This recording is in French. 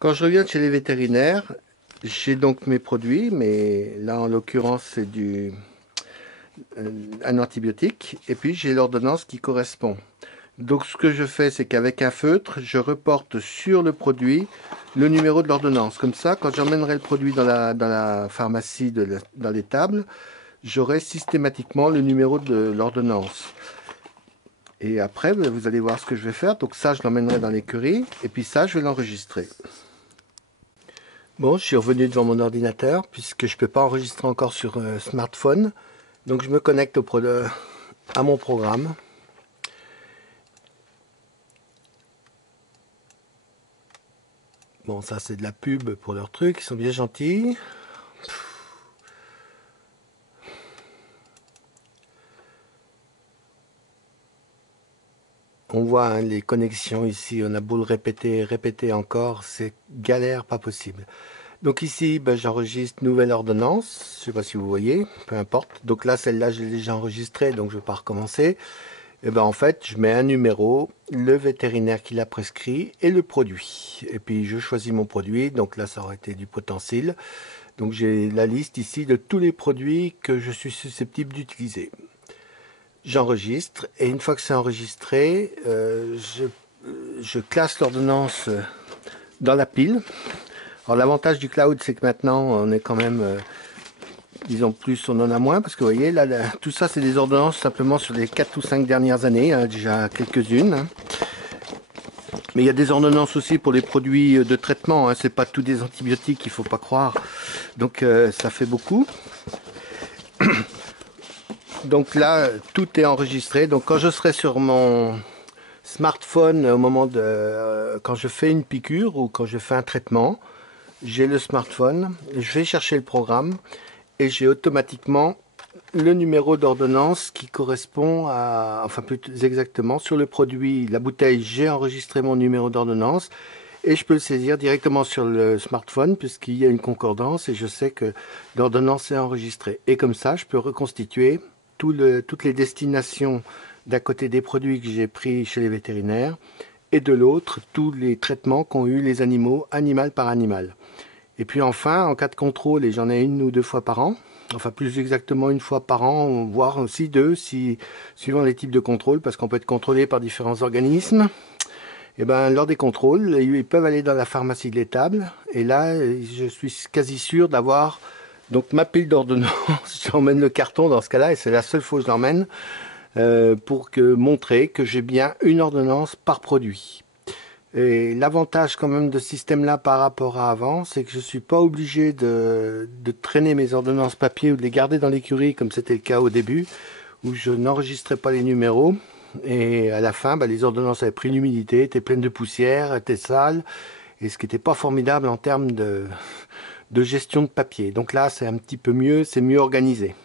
Quand je reviens chez les vétérinaires, j'ai donc mes produits, mais là en l'occurrence c'est un antibiotique, et puis j'ai l'ordonnance qui correspond. Donc ce que je fais, c'est qu'avec un feutre, je reporte sur le produit le numéro de l'ordonnance. Comme ça, quand j'emmènerai le produit dans la pharmacie, dans les tables, j'aurai systématiquement le numéro de l'ordonnance. Et après, ben, vous allez voir ce que je vais faire. Donc ça, je l'emmènerai dans l'écurie, et puis ça, je vais l'enregistrer. Bon, je suis revenu devant mon ordinateur puisque je ne peux pas enregistrer encore sur smartphone. Donc je me connecte à mon programme. Bon, ça c'est de la pub pour leurs trucs, ils sont bien gentils. On voit hein, les connexions ici, on a beau le répéter, répéter encore, c'est galère pas possible. Donc ici, ben, j'enregistre nouvelle ordonnance, je ne sais pas si vous voyez, peu importe. Donc là, celle-là, je l'ai déjà enregistrée, donc je ne vais pas recommencer. Et ben en fait, je mets un numéro, le vétérinaire qui l'a prescrit et le produit. Et puis je choisis mon produit, donc là ça aurait été du Potensil. Donc j'ai la liste ici de tous les produits que je suis susceptible d'utiliser. J'enregistre et une fois que c'est enregistré, je classe l'ordonnance dans la pile. Alors l'avantage du cloud, c'est que maintenant on est quand même disons plus, on en a moins, parce que vous voyez, là, tout ça, c'est des ordonnances simplement sur les 4 ou 5 dernières années, hein, déjà quelques-unes. Hein. Mais il y a des ordonnances aussi pour les produits de traitement, hein, c'est pas tous des antibiotiques, il faut pas croire. Donc ça fait beaucoup. Donc là, tout est enregistré. Donc quand je serai sur mon smartphone au moment de quand je fais une piqûre ou quand je fais un traitement, j'ai le smartphone, je vais chercher le programme et j'ai automatiquement le numéro d'ordonnance qui correspond à, enfin plus exactement, sur le produit, la bouteille, j'ai enregistré mon numéro d'ordonnance et je peux le saisir directement sur le smartphone puisqu'il y a une concordance et je sais que l'ordonnance est enregistrée. Et comme ça, je peux reconstituer toutes les destinations d'un côté des produits que j'ai pris chez les vétérinaires et de l'autre, tous les traitements qu'ont eu les animaux, animal par animal. Et puis enfin, en cas de contrôle, et j'en ai une ou deux fois par an, enfin plus exactement une fois par an, voire aussi deux, suivant les types de contrôles, parce qu'on peut être contrôlé par différents organismes. Et ben, lors des contrôles, ils peuvent aller dans la pharmacie de l'étable, et là, je suis quasi sûr d'avoir donc ma pile d'ordonnances. J'emmène le carton dans ce cas-là, et c'est la seule fois que je l'emmène, pour montrer que j'ai bien une ordonnance par produit. Et l'avantage quand même de ce système-là par rapport à avant, c'est que je suis pas obligé de traîner mes ordonnances papier ou de les garder dans l'écurie comme c'était le cas au début, où je n'enregistrais pas les numéros. Et à la fin, bah, les ordonnances avaient pris l'humidité, étaient pleines de poussière, étaient sales, et ce qui n'était pas formidable en termes de gestion de papier. Donc là, c'est un petit peu mieux, c'est mieux organisé.